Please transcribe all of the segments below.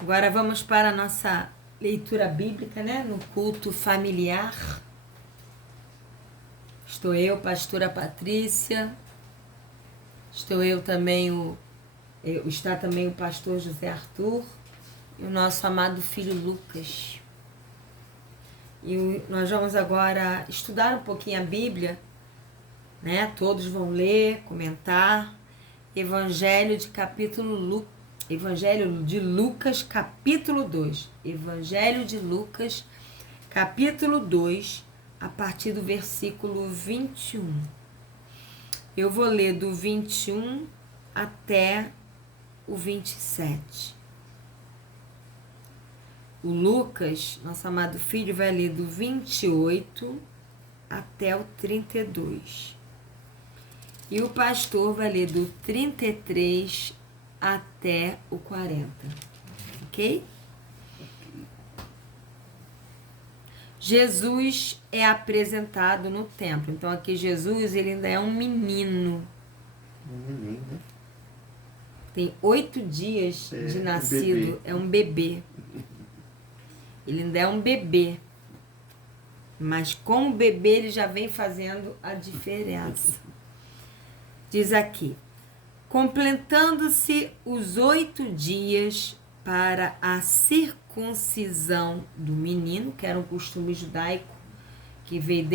Agora vamos para a nossa leitura bíblica, né? No culto familiar. Estou eu, pastora Patrícia. Estou eu também, está também o pastor José Arthur e o nosso amado filho Lucas. E nós vamos agora estudar um pouquinho a Bíblia, né? Todos vão ler, comentar. Evangelho de Lucas, capítulo 2. Evangelho de Lucas, capítulo 2, a partir do versículo 21. Eu vou ler do 21 até o 27. O Lucas, nosso amado filho, vai ler do 28 até o 32. E o pastor vai ler do 33 até o 40. Ok? Jesus é apresentado no templo. Então aqui Jesus, ele ainda é um menino. Tem 8 dias de nascido. É um bebê. Ele ainda é um bebê. Mas como bebê ele já vem fazendo a diferença. Diz aqui: completando-se os 8 dias para a circuncisão do menino, que era um costume judaico, que veio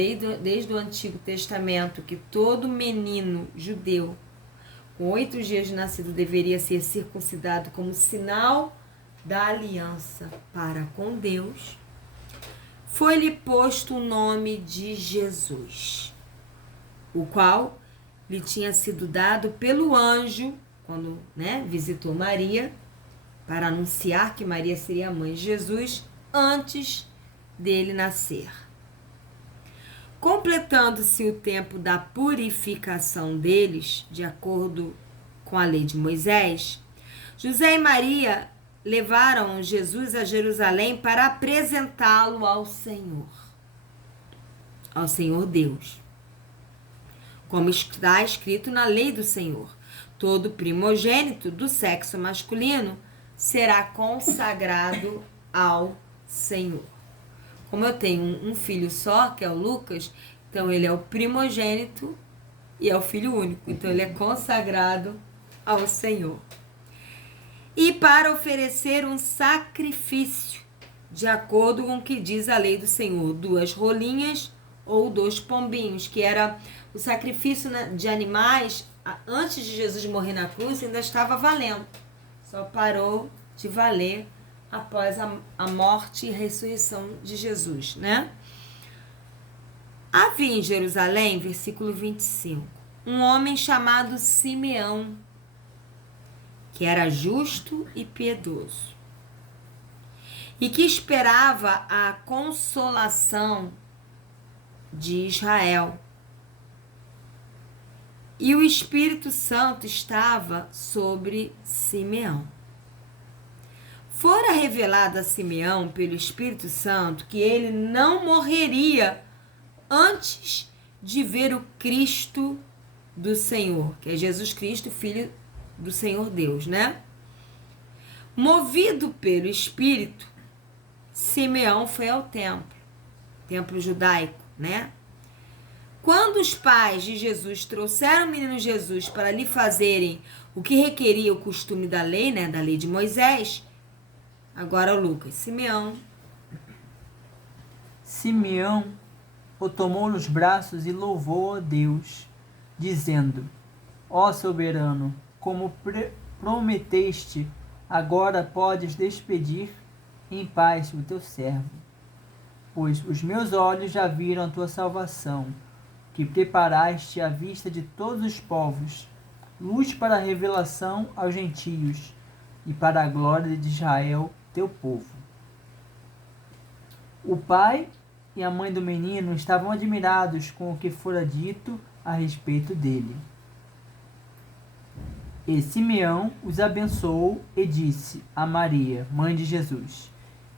desde o Antigo Testamento, que todo menino judeu, com 8 dias de nascido, deveria ser circuncidado como sinal da aliança para com Deus, foi-lhe posto o nome de Jesus, o qual lhe tinha sido dado pelo anjo, quando visitou Maria, para anunciar que Maria seria a mãe de Jesus, antes dele nascer. Completando-se o tempo da purificação deles, de acordo com a lei de Moisés, José e Maria levaram Jesus a Jerusalém para apresentá-lo ao Senhor Deus. Como está escrito na lei do Senhor, todo primogênito do sexo masculino será consagrado ao Senhor. Como eu tenho um filho só, que é o Lucas, então ele é o primogênito e é o filho único. Então ele é consagrado ao Senhor. E para oferecer um sacrifício, de acordo com o que diz a lei do Senhor, 2 rolinhas ou 2 pombinhos, que era o sacrifício de animais, antes de Jesus morrer na cruz, ainda estava valendo. Só parou de valer após a morte e ressurreição de Jesus, né? Havia em Jerusalém, versículo 25, um homem chamado Simeão, que era justo e piedoso, e que esperava a consolação de Israel. E o Espírito Santo estava sobre Simeão. Fora revelado a Simeão pelo Espírito Santo que ele não morreria antes de ver o Cristo do Senhor, que é Jesus Cristo, Filho do Senhor Deus, né? Movido pelo Espírito, Simeão foi ao templo judaico, né? Quando os pais de Jesus trouxeram o menino Jesus para lhe fazerem o que requeria o costume da lei, né, da lei de Moisés, agora o Lucas, Simeão o tomou nos braços e louvou a Deus, dizendo: Ó soberano, como prometeste, agora podes despedir em paz o teu servo, pois os meus olhos já viram a tua salvação, que preparaste à vista de todos os povos, luz para a revelação aos gentios e para a glória de Israel, teu povo. O pai e a mãe do menino estavam admirados com o que fora dito a respeito dele. E Simeão os abençoou e disse a Maria, mãe de Jesus: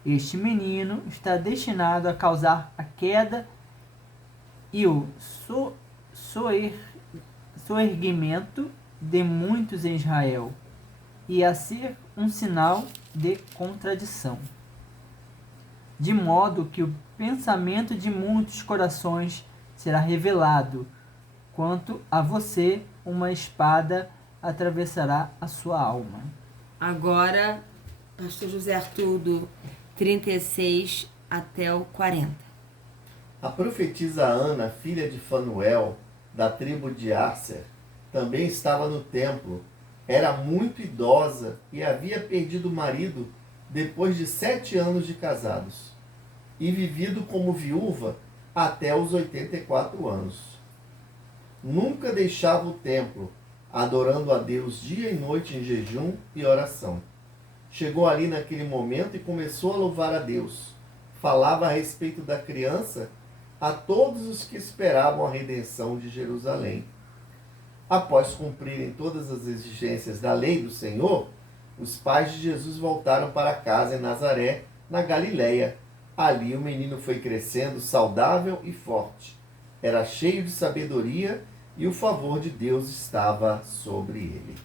Este menino está destinado a causar a queda e o soerguimento de muitos em Israel, e a ser um sinal de contradição. De modo que o pensamento de muitos corações será revelado. Quanto a você, uma espada atravessará a sua alma. Agora, pastor José Arthur, do 36 até o 40. A profetisa Ana, filha de Fanuel, da tribo de Asser, também estava no templo. Era muito idosa e havia perdido o marido depois de 7 anos de casados, e vivido como viúva até os 84 anos. Nunca deixava o templo, adorando a Deus dia e noite em jejum e oração. Chegou ali naquele momento e começou a louvar a Deus. Falava a respeito da criança a todos os que esperavam a redenção de Jerusalém. Após cumprirem todas as exigências da lei do Senhor, os pais de Jesus voltaram para casa em Nazaré, na Galileia. Ali o menino foi crescendo saudável e forte. Era cheio de sabedoria e o favor de Deus estava sobre ele.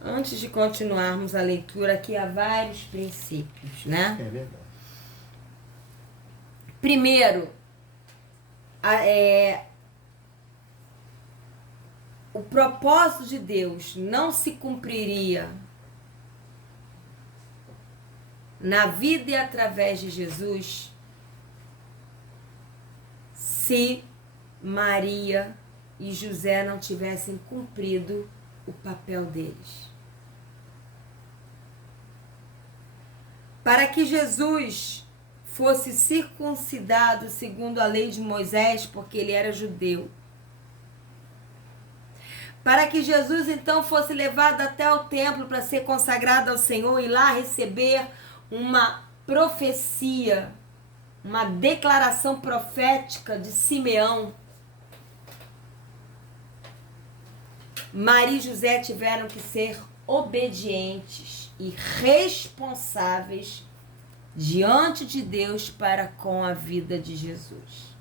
Antes de continuarmos a leitura, aqui há vários princípios, né? É verdade. Primeiro, o propósito de Deus não se cumpriria na vida e através de Jesus se Maria e José não tivessem cumprido o papel deles. Para que Jesus fosse circuncidado segundo a lei de Moisés, porque ele era judeu. Para que Jesus então fosse levado até o templo para ser consagrado ao Senhor e lá receber uma profecia, uma declaração profética de Simeão. Maria e José tiveram que ser obedientes e responsáveis diante de Deus para com a vida de Jesus.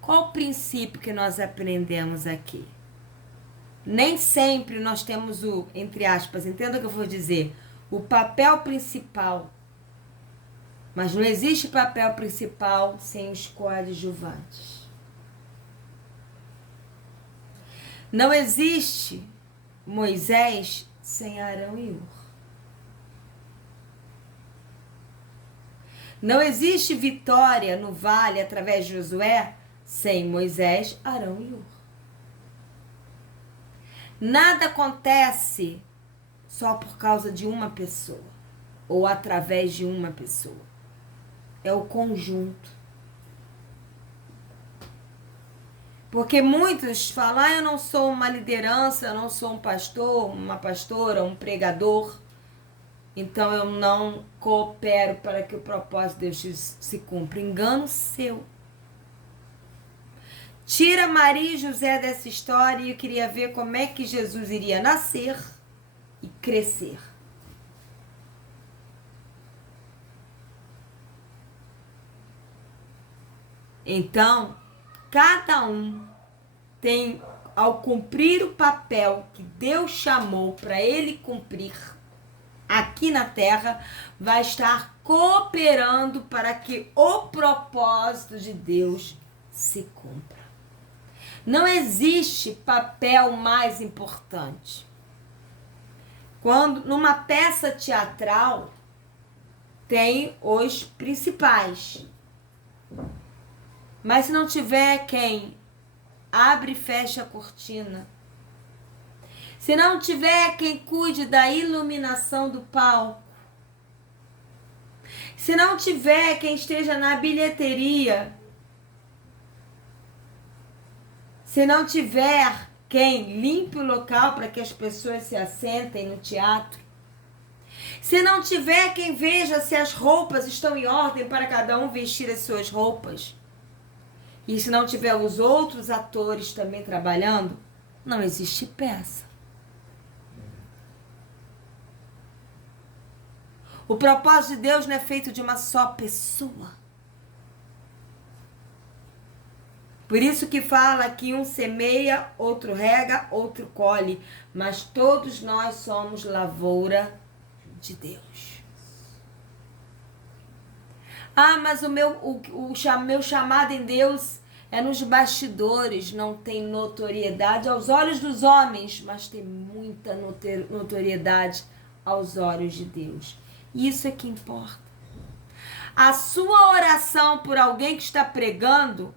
Qual o princípio que nós aprendemos aqui? Nem sempre nós temos o, entre aspas, entenda o que eu vou dizer, o papel principal. Mas não existe papel principal sem os coadjuvantes. Não existe Moisés sem Arão e Hur. Não existe vitória no vale através de Josué sem Moisés, Arão e Hur. Nada acontece só por causa de uma pessoa ou através de uma pessoa. É o conjunto. Porque muitos falam, eu não sou uma liderança, eu não sou um pastor, uma pastora, um pregador, então eu não coopero para que o propósito de Deus se cumpra. Engano seu. Tira Maria e José dessa história e eu queria ver como é que Jesus iria nascer e crescer. Então, cada um tem, ao cumprir o papel que Deus chamou para ele cumprir aqui na terra, vai estar cooperando para que o propósito de Deus se cumpra. Não existe papel mais importante. Quando numa peça teatral tem os principais. Mas se não tiver quem abre e fecha a cortina, se não tiver quem cuide da iluminação do palco, se não tiver quem esteja na bilheteria, se não tiver quem limpe o local para que as pessoas se assentem no teatro, se não tiver quem veja se as roupas estão em ordem para cada um vestir as suas roupas, e se não tiver os outros atores também trabalhando, não existe peça. O propósito de Deus não é feito de uma só pessoa. Por isso que fala que um semeia, outro rega, outro colhe, mas todos nós somos lavoura de Deus. Ah, mas meu chamado em Deus é nos bastidores, não tem notoriedade aos olhos dos homens, mas tem muita notoriedade aos olhos de Deus. Isso é que importa. A sua oração por alguém que está pregando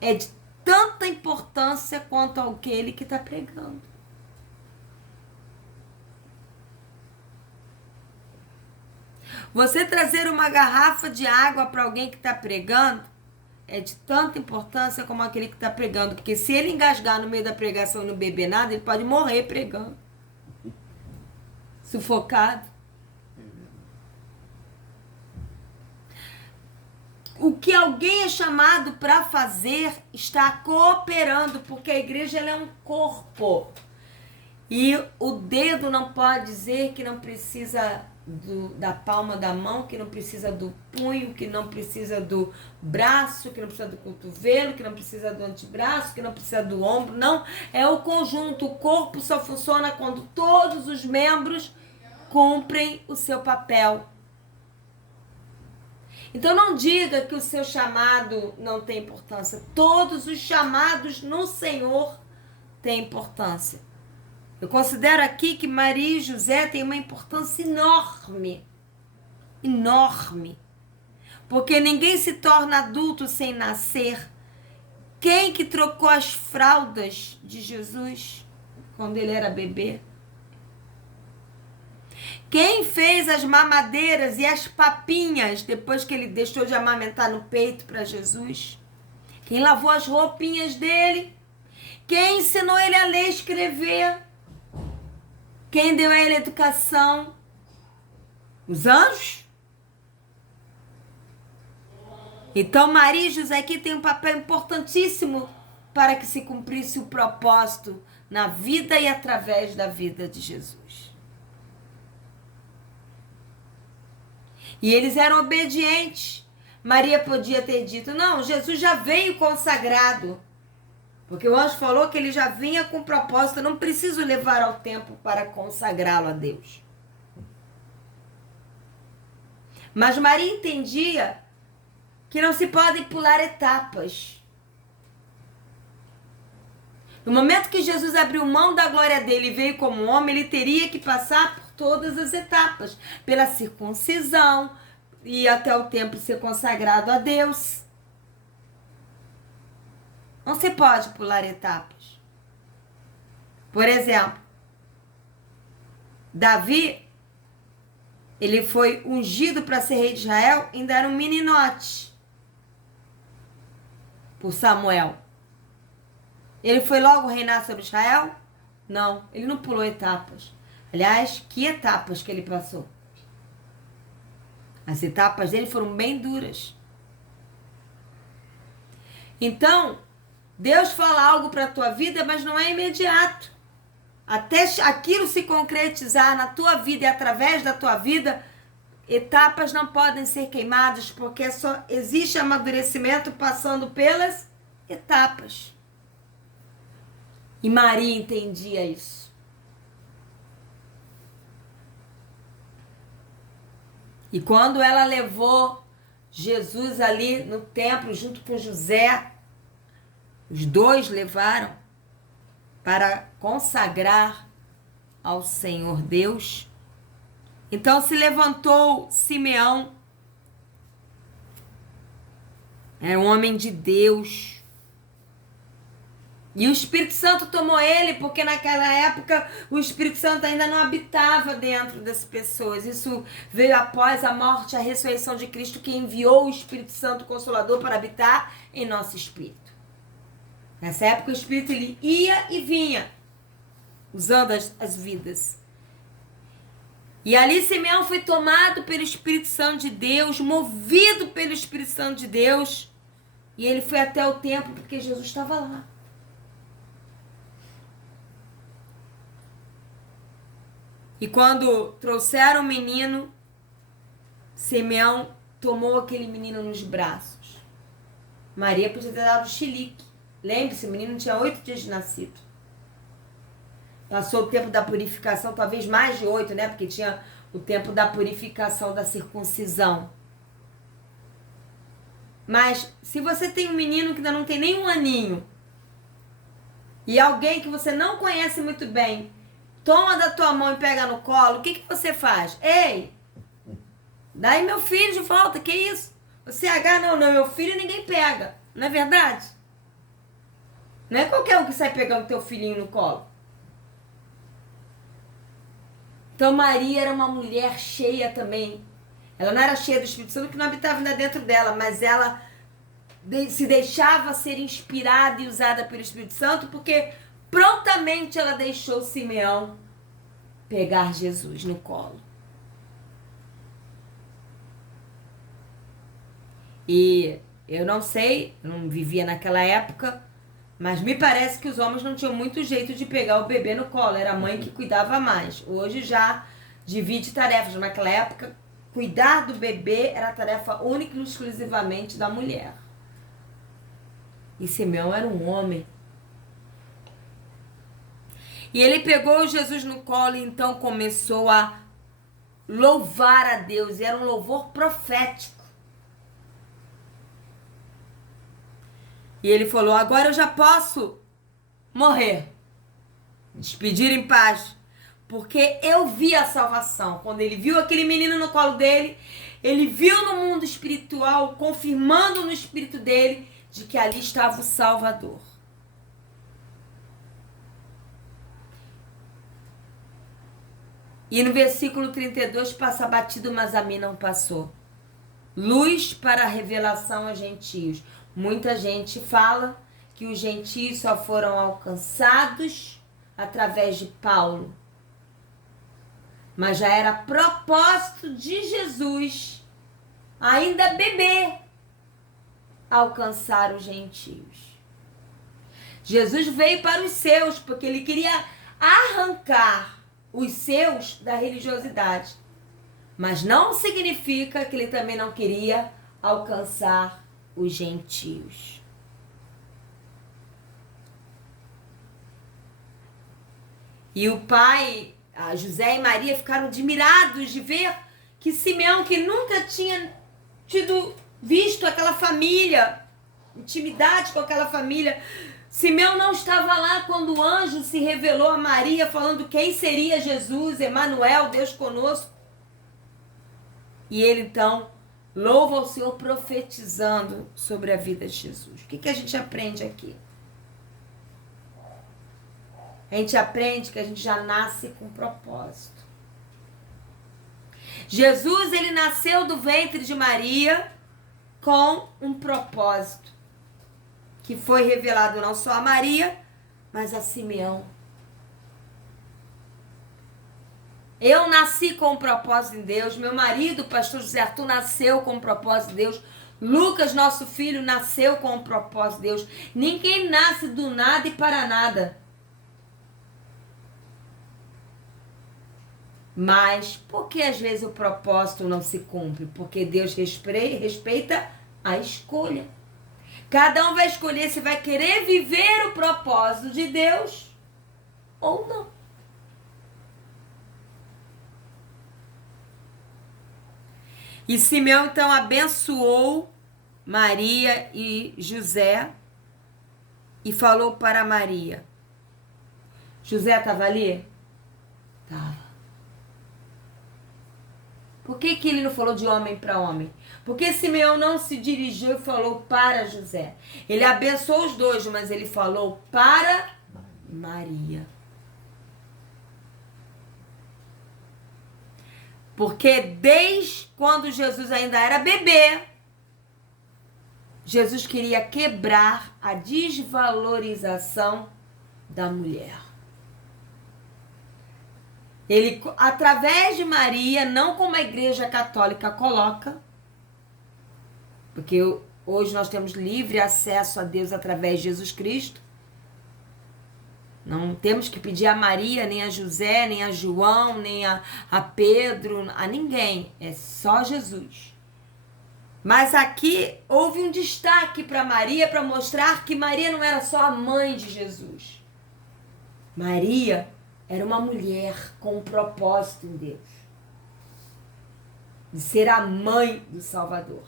é de tanta importância quanto aquele que está pregando. Você trazer uma garrafa de água para alguém que está pregando é de tanta importância como aquele que está pregando. Porque se ele engasgar no meio da pregação e não beber nada, ele pode morrer pregando. Sufocado. O que alguém é chamado para fazer está cooperando, porque a igreja ela é um corpo. E o dedo não pode dizer que não precisa da palma da mão, que não precisa do punho, que não precisa do braço, que não precisa do cotovelo, que não precisa do antebraço, que não precisa do ombro. Não, é o conjunto. O corpo só funciona quando todos os membros cumprem o seu papel. Então não diga que o seu chamado não tem importância. Todos os chamados no Senhor têm importância. Eu considero aqui que Maria e José têm uma importância enorme. Enorme. Porque ninguém se torna adulto sem nascer. Quem que trocou as fraldas de Jesus quando ele era bebê? Quem fez as mamadeiras e as papinhas depois que ele deixou de amamentar no peito para Jesus? Quem lavou as roupinhas dele? Quem ensinou ele a ler e escrever? Quem deu a ele educação? Os anjos? Então Maria e José aqui têm um papel importantíssimo para que se cumprisse o propósito na vida e através da vida de Jesus. E eles eram obedientes. Maria podia ter dito, não, Jesus já veio consagrado. Porque o anjo falou que ele já vinha com propósito, eu não preciso levar ao tempo para consagrá-lo a Deus. Mas Maria entendia que não se podem pular etapas. No momento que Jesus abriu mão da glória dele e veio como homem, ele teria que passar por todas as etapas. Pela circuncisão e até o tempo ser consagrado a Deus. Não se pode pular etapas. Por exemplo, Davi, ele foi ungido para ser rei de Israel, ainda era um meninote por Samuel. Ele foi logo reinar sobre Israel? Não, ele não pulou etapas. Aliás, que etapas que ele passou? As etapas dele foram bem duras. Então, Deus fala algo para a tua vida, mas não é imediato. Até aquilo se concretizar na tua vida e através da tua vida, etapas não podem ser queimadas, porque só existe amadurecimento passando pelas etapas. E Maria entendia isso. E quando ela levou Jesus ali no templo junto com José, os dois levaram para consagrar ao Senhor Deus. Então se levantou Simeão, era um homem de Deus. E o Espírito Santo tomou ele, porque naquela época o Espírito Santo ainda não habitava dentro das pessoas. Isso veio após a morte e a ressurreição de Cristo, que enviou o Espírito Santo Consolador para habitar em nosso espírito. Nessa época o Espírito ele ia e vinha, usando as vidas. E ali Simeão foi tomado pelo Espírito Santo de Deus, movido pelo Espírito Santo de Deus. E ele foi até o templo porque Jesus estava lá. E quando trouxeram o menino, Simeão tomou aquele menino nos braços. Maria podia ter dado chilique. Lembre-se, o menino tinha 8 dias de nascido. Passou o tempo da purificação, talvez mais de 8, né? Porque tinha o tempo da purificação, da circuncisão. Mas se você tem um menino que ainda não tem nem um aninho e alguém que você não conhece muito bem toma da tua mão e pega no colo, o que você faz? Ei, dá aí meu filho de volta, que isso? Você agarra, não, meu filho ninguém pega, não é verdade? Não é qualquer um que sai pegando teu filhinho no colo. Então Maria era uma mulher cheia também. Ela não era cheia do Espírito Santo, que não habitava ainda dentro dela, mas ela se deixava ser inspirada e usada pelo Espírito Santo, porque prontamente ela deixou Simeão pegar Jesus no colo. E eu não sei, eu não vivia naquela época, mas me parece que os homens não tinham muito jeito de pegar o bebê no colo, era a mãe que cuidava mais. Hoje já divide tarefas, naquela época cuidar do bebê era tarefa única e exclusivamente da mulher. E Simeão era um homem. E ele pegou Jesus no colo e então começou a louvar a Deus. E era um louvor profético. E ele falou, agora eu já posso morrer. Despedir em paz. Porque eu vi a salvação. Quando ele viu aquele menino no colo dele, ele viu no mundo espiritual, confirmando no espírito dele, de que ali estava o Salvador. E no versículo 32 passa batido, mas a mim não passou. Luz para a revelação aos gentios. Muita gente fala que os gentios só foram alcançados através de Paulo. Mas já era propósito de Jesus, ainda bebê, alcançar os gentios. Jesus veio para os seus, porque ele queria arrancar os seus da religiosidade. Mas não significa que ele também não queria alcançar os gentios. E o pai, José e Maria, ficaram admirados de ver que Simeão, que nunca tinha visto aquela família, intimidade com aquela família, Simeão não estava lá quando o anjo se revelou a Maria, falando quem seria Jesus, Emanuel, Deus conosco. E ele então louva o Senhor profetizando sobre a vida de Jesus. O que a gente aprende aqui? A gente aprende que a gente já nasce com propósito. Jesus, ele nasceu do ventre de Maria com um propósito, que foi revelado não só a Maria, mas a Simeão. Eu nasci com um propósito em Deus, meu marido, o pastor José Arthur, nasceu com um propósito em Deus, Lucas, nosso filho, nasceu com um propósito em Deus. Ninguém nasce do nada e para nada. Mas por que às vezes o propósito não se cumpre? Porque Deus respeita a escolha. Cada um vai escolher se vai querer viver o propósito de Deus ou não. E Simeão então abençoou Maria e José e falou para Maria. José estava ali? Estava. Por que ele não falou de homem para homem? Porque Simeão não se dirigiu e falou para José. Ele abençoou os dois, mas ele falou para Maria. Porque desde quando Jesus ainda era bebê, Jesus queria quebrar a desvalorização da mulher. Ele, através de Maria, não como a Igreja Católica coloca, porque hoje nós temos livre acesso a Deus através de Jesus Cristo. Não temos que pedir a Maria, nem a José, nem a João, nem a Pedro, a ninguém. É só Jesus. Mas aqui houve um destaque para Maria, para mostrar que Maria não era só a mãe de Jesus. Maria Era uma mulher com um propósito em Deus. De ser a mãe do Salvador.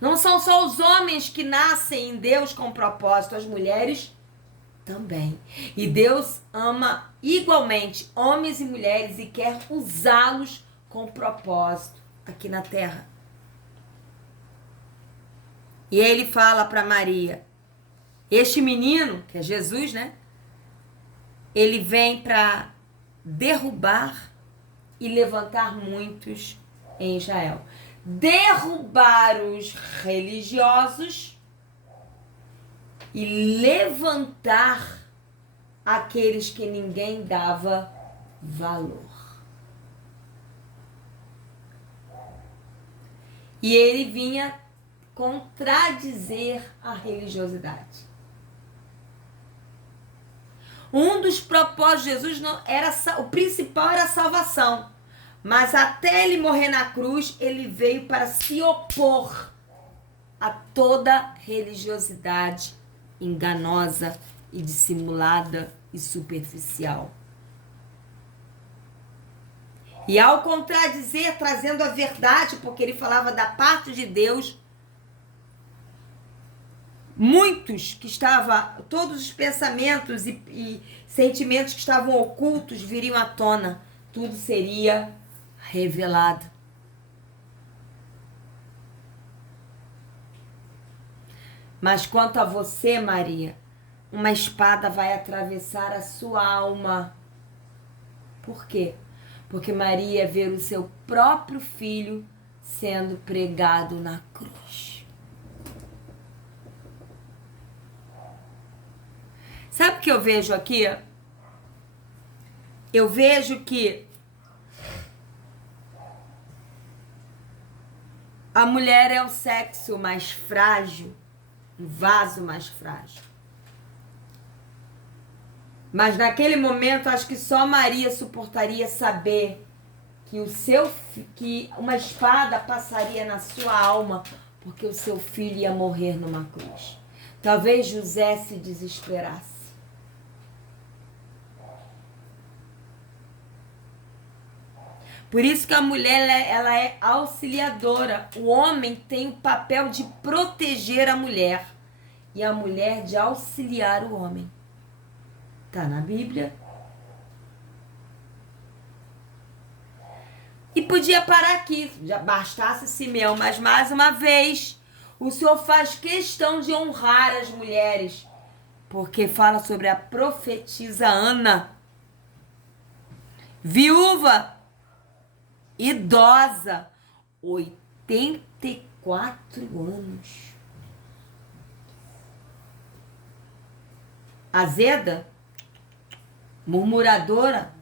Não são só os homens que nascem em Deus com propósito, as mulheres também. E Deus ama igualmente homens e mulheres e quer usá-los com propósito aqui na terra. E ele fala para Maria, este menino, que é Jesus, né? Ele vem para derrubar e levantar muitos em Israel. Derrubar os religiosos e levantar aqueles que ninguém dava valor. E ele vinha contradizer a religiosidade. Um dos propósitos de Jesus não era o principal era a salvação, mas até ele morrer na cruz, ele veio para se opor a toda religiosidade enganosa e dissimulada e superficial. E ao contradizer, trazendo a verdade, porque ele falava da parte de Deus, muitos que estavam, todos os pensamentos e sentimentos que estavam ocultos viriam à tona. Tudo seria revelado. Mas quanto a você, Maria, uma espada vai atravessar a sua alma. Por quê? Porque Maria vê o seu próprio filho sendo pregado na cruz. Sabe o que eu vejo aqui? Eu vejo que a mulher é o sexo mais frágil, o vaso mais frágil. Mas naquele momento, acho que só Maria suportaria saber que uma espada passaria na sua alma, porque o seu filho ia morrer numa cruz. Talvez José se desesperasse. Por isso que a mulher ela é auxiliadora. O homem tem o papel de proteger a mulher e a mulher de auxiliar o homem. Está na Bíblia. E podia parar aqui, já bastasse Simeão, mas mais uma vez, o Senhor faz questão de honrar as mulheres, porque fala sobre a profetisa Ana, viúva, idosa, 84 anos. Azeda, murmuradora,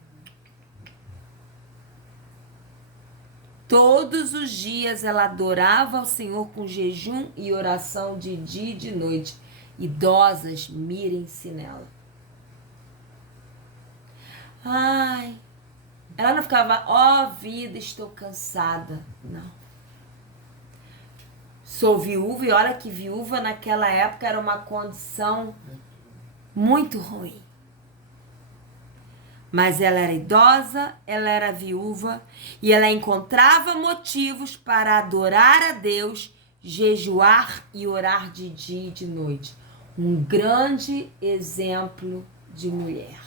todos os dias ela adorava ao Senhor com jejum e oração de dia e de noite. Idosas, mirem-se nela. Ai, ela não ficava, ó vida, estou cansada. Não. Sou viúva, e olha que viúva naquela época era uma condição muito ruim. Mas ela era idosa, ela era viúva e ela encontrava motivos para adorar a Deus, jejuar e orar de dia e de noite. Um grande exemplo de mulher.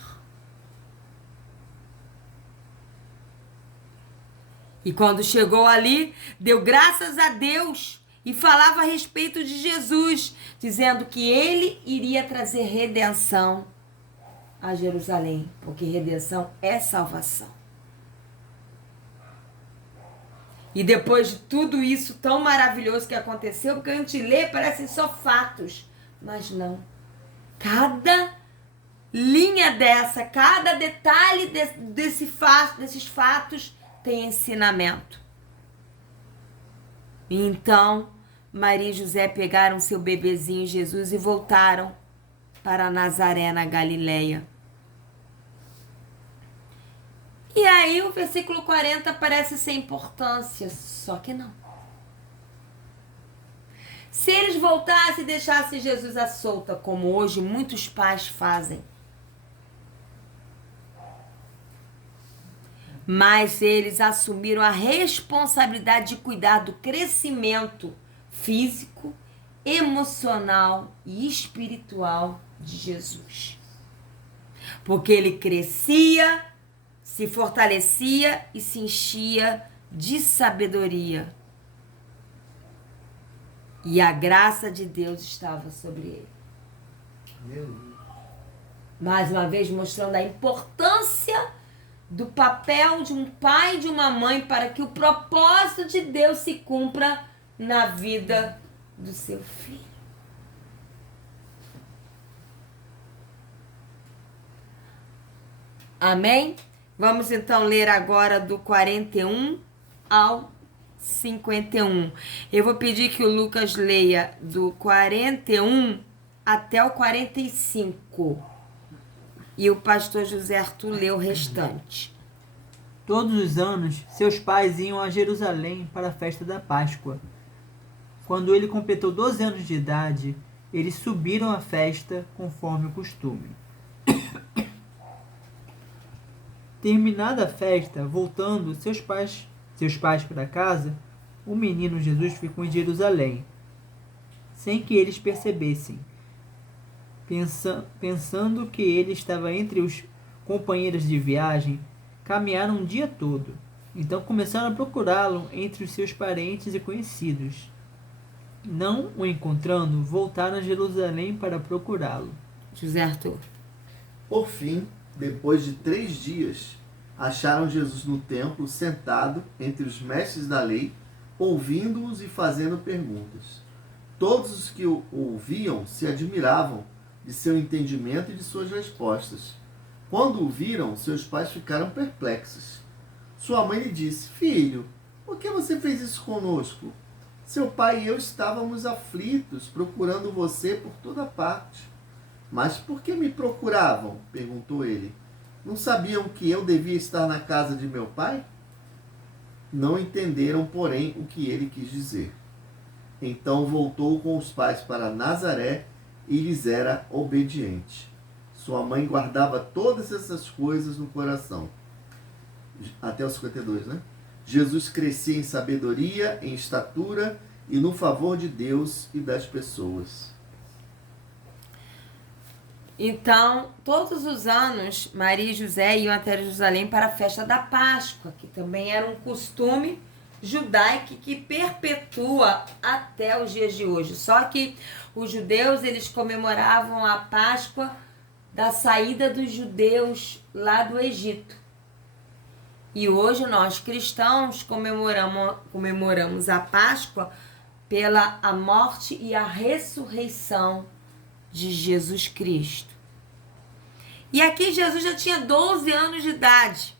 E quando chegou ali, deu graças a Deus e falava a respeito de Jesus, dizendo que ele iria trazer redenção a Jerusalém, porque redenção é salvação. E depois de tudo isso tão maravilhoso que aconteceu, porque a gente lê, parecem só fatos, mas não. Cada linha dessa, cada detalhe desses fatos tem ensinamento. Então, Maria e José pegaram seu bebezinho Jesus e voltaram para Nazaré, na Galileia. E aí o versículo 40 parece sem importância, só que não. Se eles voltassem e deixassem Jesus à solta, como hoje muitos pais fazem, mas eles assumiram a responsabilidade de cuidar do crescimento físico, emocional e espiritual de Jesus. Porque ele crescia, se fortalecia e se enchia de sabedoria. E a graça de Deus estava sobre ele. Aleluia. Mais uma vez mostrando a importância do papel de um pai e de uma mãe para que o propósito de Deus se cumpra na vida do seu filho. Amém? Vamos então ler agora do 41 ao 51. Eu vou pedir que o Lucas leia do 41 até o 45. E o pastor José Arthur lê o restante. Todos os anos, seus pais iam a Jerusalém para a festa da Páscoa. Quando ele completou 12 anos de idade, eles subiram à festa conforme o costume. Terminada a festa, voltando seus pais para casa, o menino Jesus ficou em Jerusalém, sem que eles percebessem. Pensando que ele estava entre os companheiros de viagem, caminharam um dia todo. Então começaram a procurá-lo entre os seus parentes e conhecidos. Não o encontrando, voltaram a Jerusalém para procurá-lo. José Arthur. Por fim, depois de 3 dias, acharam Jesus no templo, sentado entre os mestres da lei, ouvindo-os e fazendo perguntas. Todos os que o ouviam se admiravam de seu entendimento e de suas respostas. Quando o viram, seus pais ficaram perplexos. Sua mãe lhe disse: Filho, por que você fez isso conosco? Seu pai e eu estávamos aflitos, procurando você por toda parte. Mas por que me procuravam? Perguntou ele. Não sabiam que eu devia estar na casa de meu pai? Não entenderam, porém, o que ele quis dizer. Então voltou com os pais para Nazaré e lhes era obediente. Sua mãe guardava todas essas coisas no coração. Até os 52, né? Jesus crescia em sabedoria, em estatura e no favor de Deus e das pessoas. Então, todos os anos, Maria e José iam até Jerusalém para a festa da Páscoa, que também era um costume judaico que perpetua até os dias de hoje. Só que os judeus, eles comemoravam a Páscoa da saída dos judeus lá do Egito. E hoje nós cristãos comemoramos a Páscoa pela a morte e a ressurreição de Jesus Cristo. E aqui Jesus já tinha 12 anos de idade.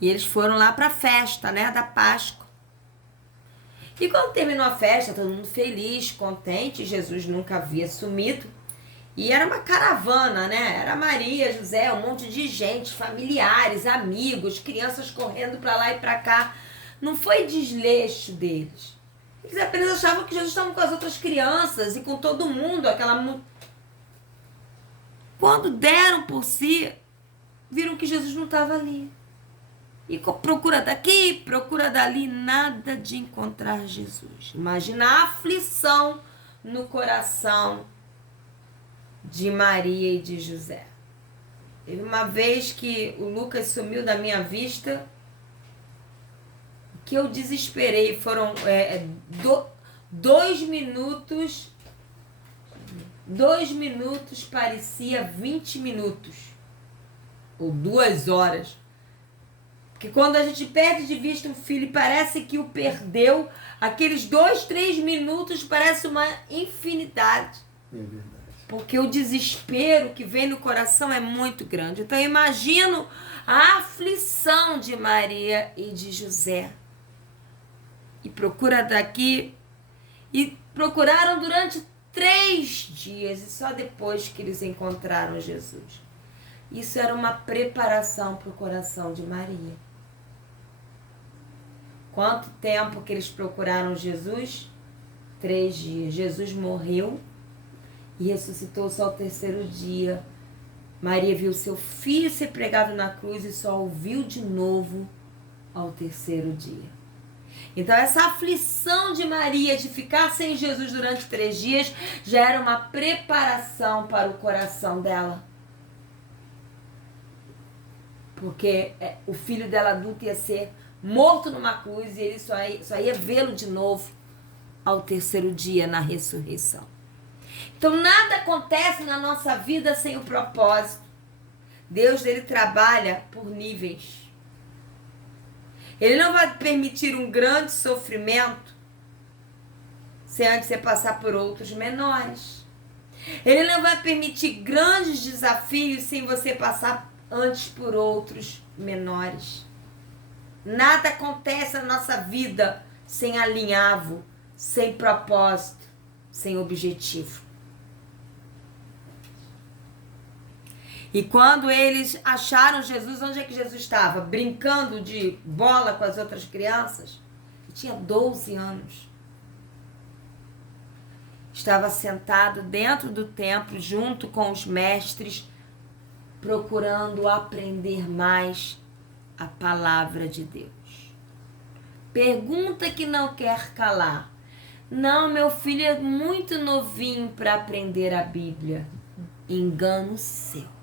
E eles foram lá para a festa, né, da Páscoa. E quando terminou a festa, todo mundo feliz, contente, Jesus nunca havia sumido. E era uma caravana, né? Era Maria, José, um monte de gente, familiares, amigos, crianças correndo para lá e para cá. Não foi desleixo deles. Eles apenas achavam que Jesus estava com as outras crianças e com todo mundo, Quando deram por si, viram que Jesus não estava ali. E procura daqui, procura dali, nada de encontrar Jesus. Imagina a aflição no coração de Maria e de José. Teve uma vez que o Lucas sumiu da minha vista, que eu desesperei. Foram 2 minutos. 2 minutos parecia 20 minutos. Ou 2 horas. Porque quando a gente perde de vista um filho e parece que o perdeu, aqueles 2, 3 minutos parece uma infinidade. É verdade. Porque o desespero que vem no coração é muito grande. Então eu imagino a aflição de Maria e de José. E procura daqui. E procuraram durante 3 dias. E só depois que eles encontraram Jesus. Isso era uma preparação para o coração de Maria. Quanto tempo que eles procuraram Jesus? 3 dias. Jesus morreu e ressuscitou só ao 3º dia. Maria viu seu filho ser pregado na cruz e só o viu de novo ao terceiro dia. Então, essa aflição de Maria de ficar sem Jesus durante 3 dias já era uma preparação para o coração dela. Porque o filho dela adulto ia ser morto numa cruz e ele só ia vê-lo de novo ao terceiro dia na ressurreição. Então, nada acontece na nossa vida sem o propósito. Deus, ele trabalha por níveis. Ele não vai permitir um grande sofrimento sem antes você passar por outros menores. Ele não vai permitir grandes desafios sem você passar antes por outros menores. Nada acontece na nossa vida sem alinhavo, sem propósito, sem objetivo. E quando eles acharam Jesus, onde é que Jesus estava? Brincando de bola com as outras crianças? Ele tinha 12 anos. Estava sentado dentro do templo, junto com os mestres, procurando aprender mais a palavra de Deus. Pergunta que não quer calar. Não, meu filho é muito novinho para aprender a Bíblia. Engano seu.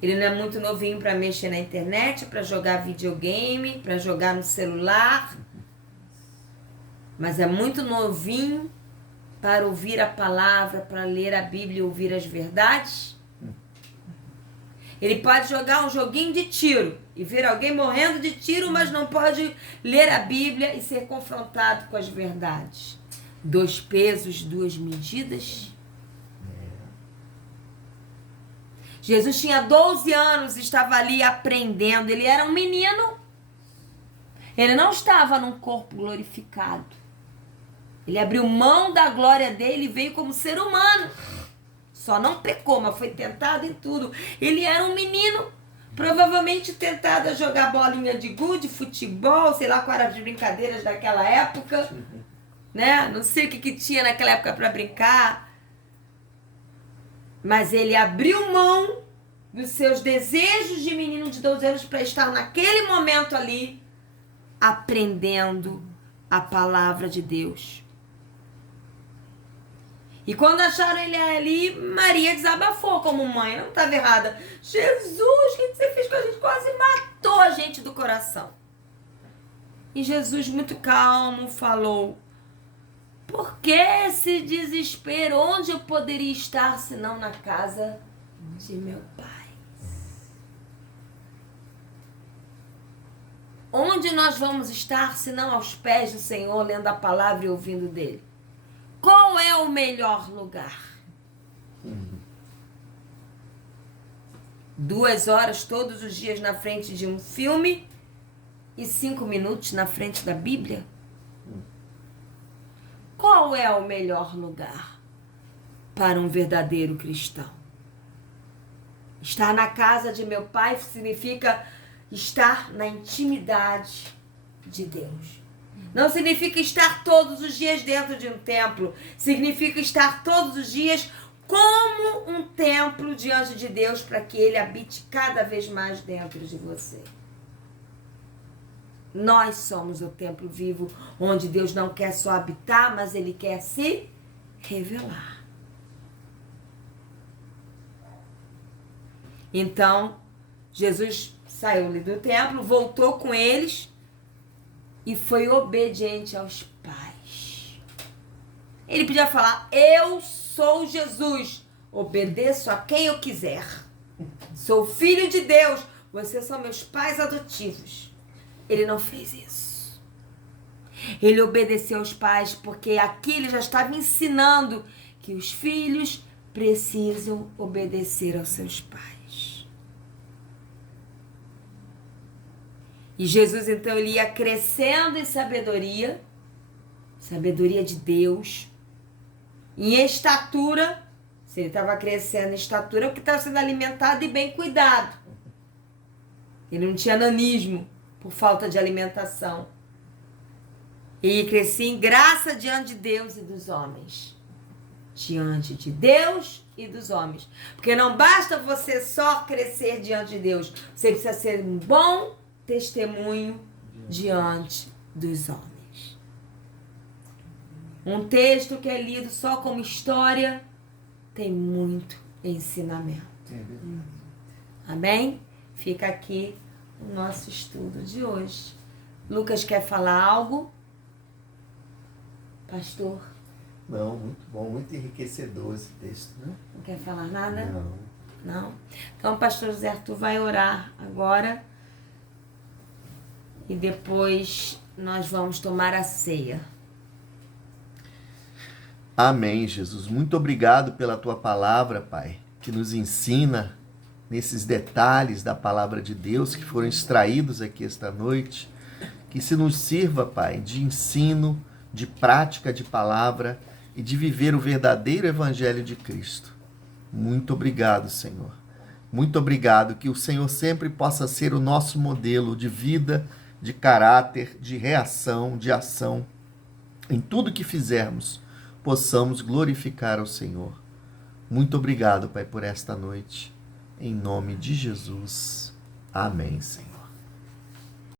Ele não é muito novinho para mexer na internet, para jogar videogame, para jogar no celular. Mas é muito novinho para ouvir a palavra, para ler a Bíblia e ouvir as verdades. Ele pode jogar um joguinho de tiro e ver alguém morrendo de tiro, mas não pode ler a Bíblia e ser confrontado com as verdades. 2 pesos, 2 medidas. Jesus tinha 12 anos, estava ali aprendendo. Ele era um menino. Ele não estava num corpo glorificado. Ele abriu mão da glória dele e veio como ser humano. Só não pecou, mas foi tentado em tudo. Ele era um menino, provavelmente tentado a jogar bolinha de gude, futebol, sei lá quais eram as brincadeiras daquela época. Né? Não sei o que tinha naquela época para brincar. Mas ele abriu mão dos seus desejos de menino de 12 anos para estar naquele momento ali aprendendo a palavra de Deus. E quando acharam ele ali, Maria desabafou como mãe. Não estava errada. Jesus, o que você fez com a gente? Quase matou a gente do coração. E Jesus, muito calmo, falou: por que esse desespero? Onde eu poderia estar senão na casa de meu pai? Onde nós vamos estar senão aos pés do Senhor, lendo a palavra e ouvindo dele? Qual é o melhor lugar? 2 horas todos os dias na frente de um filme e 5 minutos na frente da Bíblia? Qual é o melhor lugar para um verdadeiro cristão? Estar na casa de meu pai significa estar na intimidade de Deus. Não significa estar todos os dias dentro de um templo. Significa estar todos os dias como um templo diante de Deus para que ele habite cada vez mais dentro de você. Nós somos o templo vivo, onde Deus não quer só habitar, mas ele quer se revelar. Então, Jesus saiu ali do templo, voltou com eles e foi obediente aos pais. Ele podia falar: eu sou Jesus, obedeço a quem eu quiser. Sou filho de Deus, vocês são meus pais adotivos. Ele não fez isso. Ele obedeceu aos pais porque aqui ele já estava ensinando que os filhos precisam obedecer aos seus pais. E Jesus, então, ele ia crescendo em sabedoria, sabedoria de Deus, em estatura. Se ele estava crescendo em estatura, é porque estava sendo alimentado e bem cuidado. Ele não tinha nanismo por falta de alimentação. E crescia em graça diante de Deus e dos homens. diante de Deus e dos homens. Porque não basta você só crescer diante de Deus. Você precisa ser um bom testemunho diante dos homens. Um texto que é lido só como história tem muito ensinamento. Amém? Fica aqui o nosso estudo de hoje. Lucas quer falar algo? Pastor? Não, muito bom, muito enriquecedor esse texto, né? Não quer falar nada? Não. Não? Então o pastor José Arthur vai orar agora. E depois nós vamos tomar a ceia. Amém, Jesus. Muito obrigado pela tua palavra, Pai, que nos ensina nesses detalhes da palavra de Deus que foram extraídos aqui esta noite. Que se nos sirva, Pai, de ensino, de prática de palavra e de viver o verdadeiro evangelho de Cristo. Muito obrigado, Senhor. Muito obrigado que o Senhor sempre possa ser o nosso modelo de vida, de caráter, de reação, de ação. Em tudo que fizermos, possamos glorificar ao Senhor. Muito obrigado, Pai, por esta noite. Em nome de Jesus. Amém, Senhor.